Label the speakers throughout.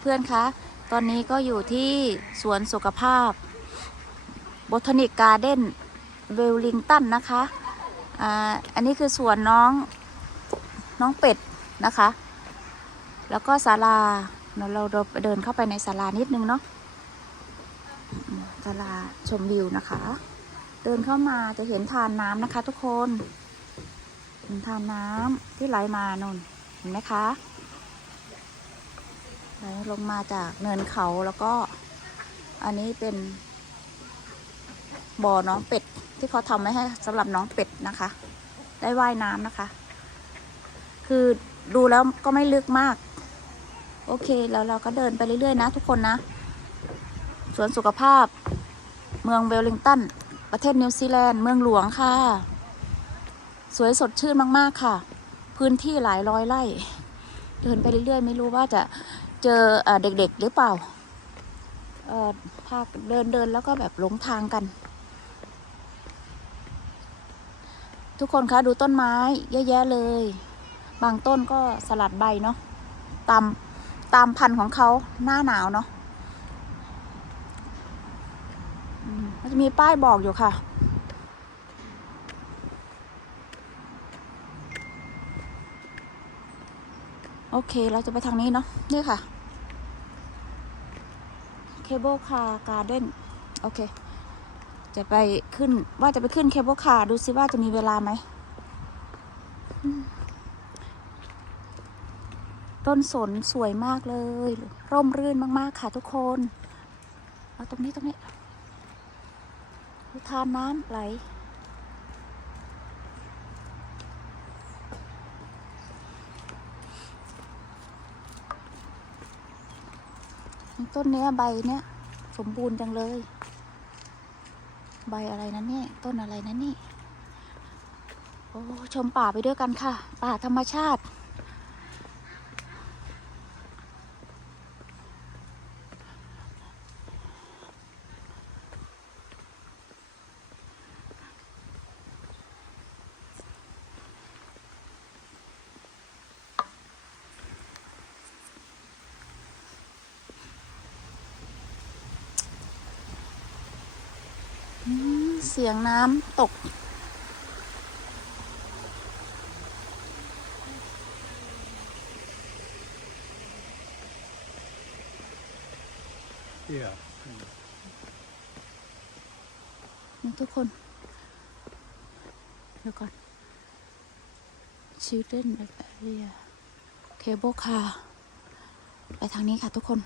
Speaker 1: เพื่อนๆคะ ตอนนี้ก็อยู่ที่สวนสุขภาพบ o ท a นิกการ์เด้นเวลลิงตันนะคะอ่าอันนี้คือสวนน้องน้องเป็ดนะคะ แล้วก็ศาลาเราเราเดินเข้าไปในศาลานิดนึงเนาะศาลาชมวิวนะคะ เดินเข้ามาจะเห็นทานน้ำนะคะ ทุกคนเห็นทานน้ำที่ไหลมานนเห็นไหมคะ ลงมาจากเนินเขาแล้วก็ อันนี้เป็นบ่อน้องเป็ด ที่เขาทำไว้ให้สำหรับน้องเป็ดนะคะ ได้ว่ายน้ำนะคะ คือดูแล้วก็ไม่ลึกมาก โอเคแล้วเราก็เดินไปเรื่อยๆนะทุกคนนะสวนสุขภาพ เมืองเวลลิงตัน ประเทศนิวซีแลนด์เมืองหลวงค่ะ สวยสดชื่นมากๆค่ะ พื้นที่หลายร้อยไร่ เดินไปเรื่อยๆ ไม่รู้ว่าจะ เจอเอเด็กๆหรือเปล่าพาเดินเดินแล้วก็แบบหลงทางกัน ทุกคนคะดูต้นไม้เยอะแยะเลย บางต้นก็สลัดใบเนาะตามตามพันธุ์ของเขาหน้าหนาวเนาะมันจะมีป้ายบอกอยู่ค่ะ โอเค เราจะไปทางนี้เนาะ นี่ค่ะ เคเบิลคาร์การ์เด้น โอเค จะไปขึ้น ว่าจะไปขึ้นเคเบิลคาร์ดูซิว่าจะมีเวลาไหม ต้นสนสวยมากเลย ร่มรื่นมากๆค่ะทุกคน เอาตรงนี้ตรงนี้ทานน้ำไหล ต้นเนี้ยใบเนี้ยสมบูรณ์จังเลย ใบอะไรนะเนี่ยต้นอะไรนะนี่โอ้ชมป่าไปด้วยกันค่ะ ป่าธรรมชาติ อืม เสียงน้ำตก
Speaker 2: Yeah.
Speaker 1: นะทุกคน เดี๋ยวก่อน Children Area Cable Car ไปทางนี้ค่ะทุกคน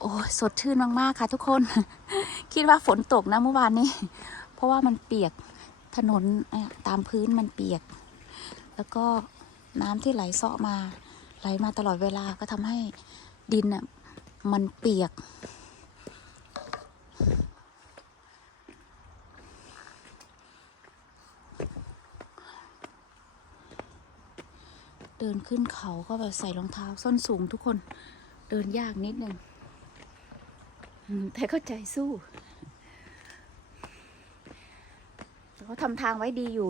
Speaker 1: โอ้ย สดชื่นมากๆค่ะทุกคน คิดว่าฝนตกนะเมื่อวานนี้ เพราะว่ามันเปียกถนนตามพื้นมันเปียก แล้วก็น้ำที่ไหลเซาะมา ไหลมาตลอดเวลาก็ทำให้ดินอะมันเปียก เดินขึ้นเขาก็แบบใส่รองเท้าส้นสูงทุกคนเดินยากนิดนึง แต่ก็ใจสู้เขาทำทางไว้ดีอยู่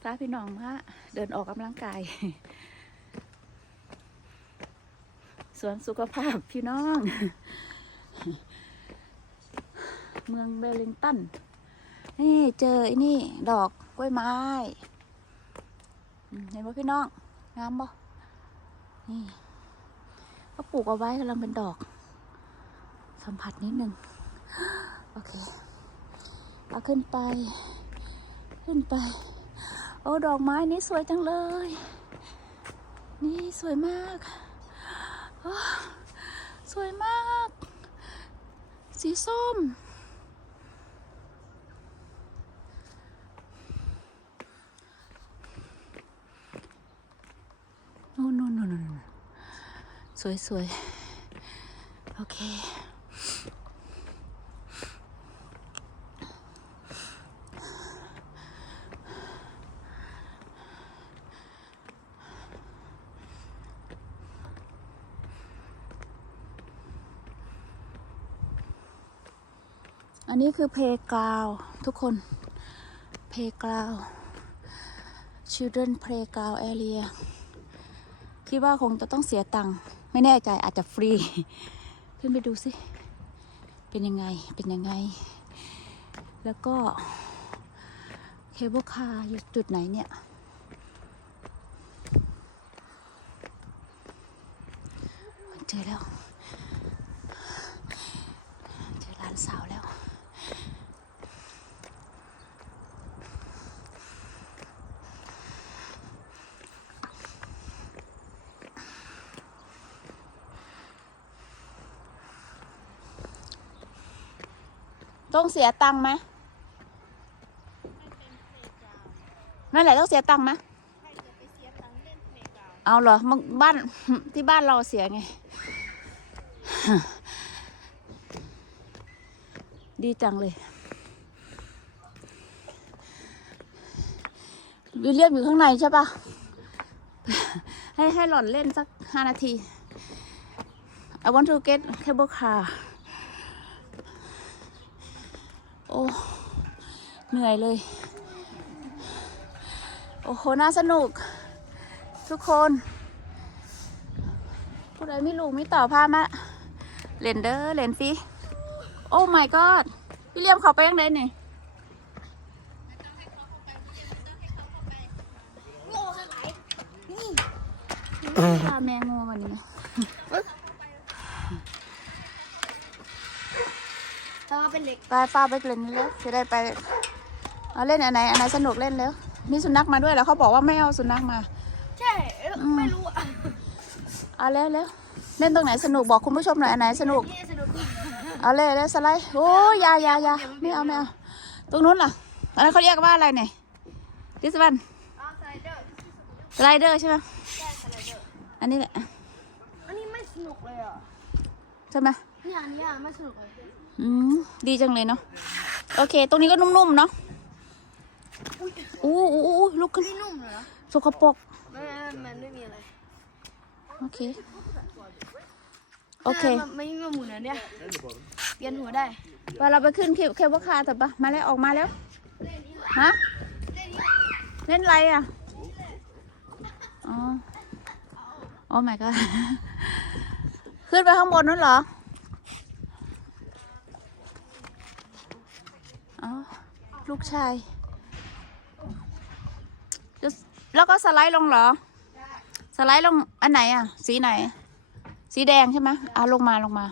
Speaker 1: พระพี่น้องฮะเดินออกกำลังกาย สวนสุขภาพพี่น้อง เมืองเบลลิงตัน นี่เจอไอ้นี่ ดอกกล้วยไม้ เห็นป่พี่น้อง งามบ่นี่เขาปลูกเอาไว้กำลังเป็นดอก สัมผัสนิดนึงโอเคเอาขึ้นไป ขึ้นไป โอ้ดอกไม้นี้สวยจังเลย นี่สวยมากสวยมาก สีส้มโน่นโน่นน่นโน่นสวยสวยโอเค อันนี้คือเพลกาวทุกคน playground children playground area คิดว่าคงจะต้องเสียตังค์ไม่แน่ใจอาจจะฟรี ขึ้นไปดูสิ เป็นยังไงเป็นยังไง แล้วก็เคเบิลคาร์อยู่จุดไหนเนี่ยเจอแล้ว เจอหลานสาวแล้ว ต้องเสียตังค์ไหมนั่นแหละต้องเสียตังค์ไหมเอาเหรอมึงบ้านที่บ้านเราเสียไง ดีจังเลย วิลเลียมอยู่ข้างในใช่ปะให้ให้หล่อนเล่นสักห้านาที I want to get cable car โอ้เหนื่อยเลย โอ้โหน่าสนุก ทุกคนผู้ใดไม่รู้ไม่ต่อพามาเล่นเด้อเล่นฟิโอ้ my god พี่เลียมเขาไปยังไงนี่
Speaker 2: โง่ขนาดนี่
Speaker 1: พาแมงงูมันนี่
Speaker 2: แต่ว่าเป็นเหล็ก
Speaker 1: ไปฟ้าไปเล่นแล้วจะได้ไปเอาเล่นอันไหนอันไหนสนุกเล่นแล้วมีสุนัขมาด้วยแล้วเขาบอกว่าไม่เอาสุนัขมา
Speaker 2: ใช่ไม่รู้อะ
Speaker 1: เอาแล้วแล้วเล่นตรงไหนสนุกบอกคุณผู้ชมหน่อยอันไหนสนุก
Speaker 2: นี่สนุก
Speaker 1: เอาเลยแล้วสไลด์โอ้ยอยาอยาอยาไม่เอาไม่เอาตรงนู้นล่ะอันนั้นเขาเรียกว่าอะไรเนี่ยดิสวัน
Speaker 2: อ๋อสไลเดอร์
Speaker 1: สไลเดอร์ใช่ไหม
Speaker 2: ใช่สไลเดอร์
Speaker 1: อันนี้แหละ
Speaker 2: อันนี้ไม่สนุกเลยอะ
Speaker 1: ใช่ไหม
Speaker 2: เนี่ยอันเนี้ยไม่สนุกเลย
Speaker 1: อืมดีจังเลยเนาะโอเค ตรงนี้ก็นุ่มๆเนาะ
Speaker 2: อุ้ย
Speaker 1: อู้อู้อู้อู้ลุกขึ้น
Speaker 2: นี่นุ่มเลยเหรอ
Speaker 1: สกปรก
Speaker 2: ไม่มันไม่มีอะไร
Speaker 1: โอเคโอเค
Speaker 2: มันไม่มีหมุนอันเนี้ยเปลี่ยนหัวได้
Speaker 1: ว่าเราไปขึ้นเคเคเบิลคาร์แต่ปะมาแล้วออกมาแล้วฮะเล่นอะไรอะอ๋อโอ้ my god ขึ้นไปข้างบนนั่นเหรออ๋อ ลูกชายจะแล้วก็สไลด์ลงเหรอ สไลด์ลงอันไหนอะ สีไหน สีแดงใช่ไหมเอาลงมาลงมา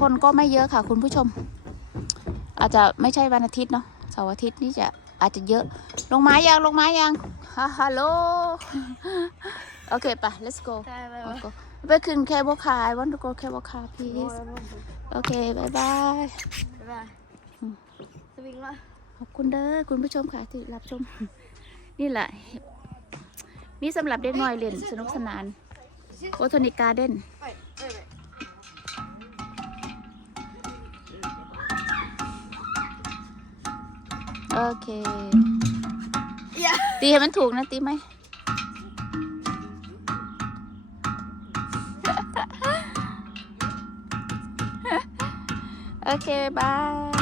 Speaker 1: คนก็ไม่เยอะค่ะคุณผู้ชม อาจจะไม่ใช่วันอาทิตย์เนาะเสาร์อาทิตย์นี่จะอาจจะเยอะ ลงไม้ยังลงไม้ยังฮัลโหลโอเคปะ let's go
Speaker 2: ใช่ไป
Speaker 1: Let's go ไปขึ้นเคเบิลคาร์ I want to go cable car please โอเคบายบาย
Speaker 2: บ๊ายบายสวิงละ
Speaker 1: ขอบคุณเด้อคุณผู้ชมค่ะที่รับชม นี่แหละ มีสำหรับเด็กน้อยเล่นสนุกสนานโอโทนิกการ์เด้น
Speaker 2: เอ้ยเอ้ยเอ้ย
Speaker 1: โอเค
Speaker 2: อย่า
Speaker 1: ตีให้มันถูกนะตีไหม โอเคบาย